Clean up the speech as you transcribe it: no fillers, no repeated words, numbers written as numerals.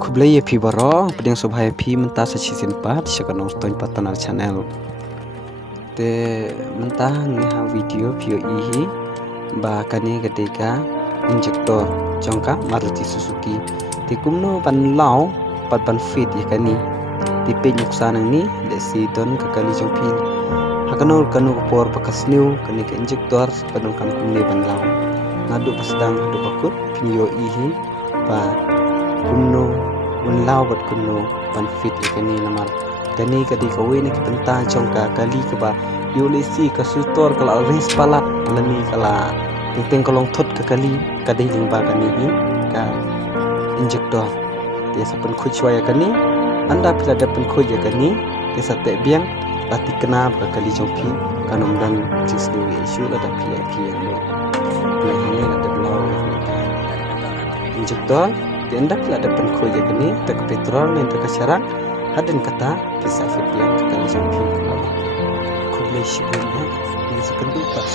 Kublai ya pi baro pedang sobhai pi mentah season 4 saka nonton patanar channel te mentah ngeha video ihi ba kani ketika injektor jongka Maruti Suzuki ti kumno pan lau pat pan fit ya kani ti pe nyuksan ni le si don ka kali jongpi hakano kanu por pakas new kani ke injektor padong kam kumne pan lau ngadu pasdang do pakut pinyo ihi ba kumno unlau bat kumno pan fit ikani namal kani kadi kawe ni kepenta jongka kali ke ba yolesi ka sutor kala res palap lani kala teng kolong thot ka kali kadai lingba kani hi ka injektor dia sapen khuchwa ya kani anda pila dapen khuj ya kani dia sate biang lati kena ka kali jongpi kanom dan jisni isu la da pia lo la hini la da blau injektor tenda pila dapen khuj ya kani tak petrol ni tak syarat hadin kata kisah fit biang ka kali jongpi kublai shibun ni sekendu tak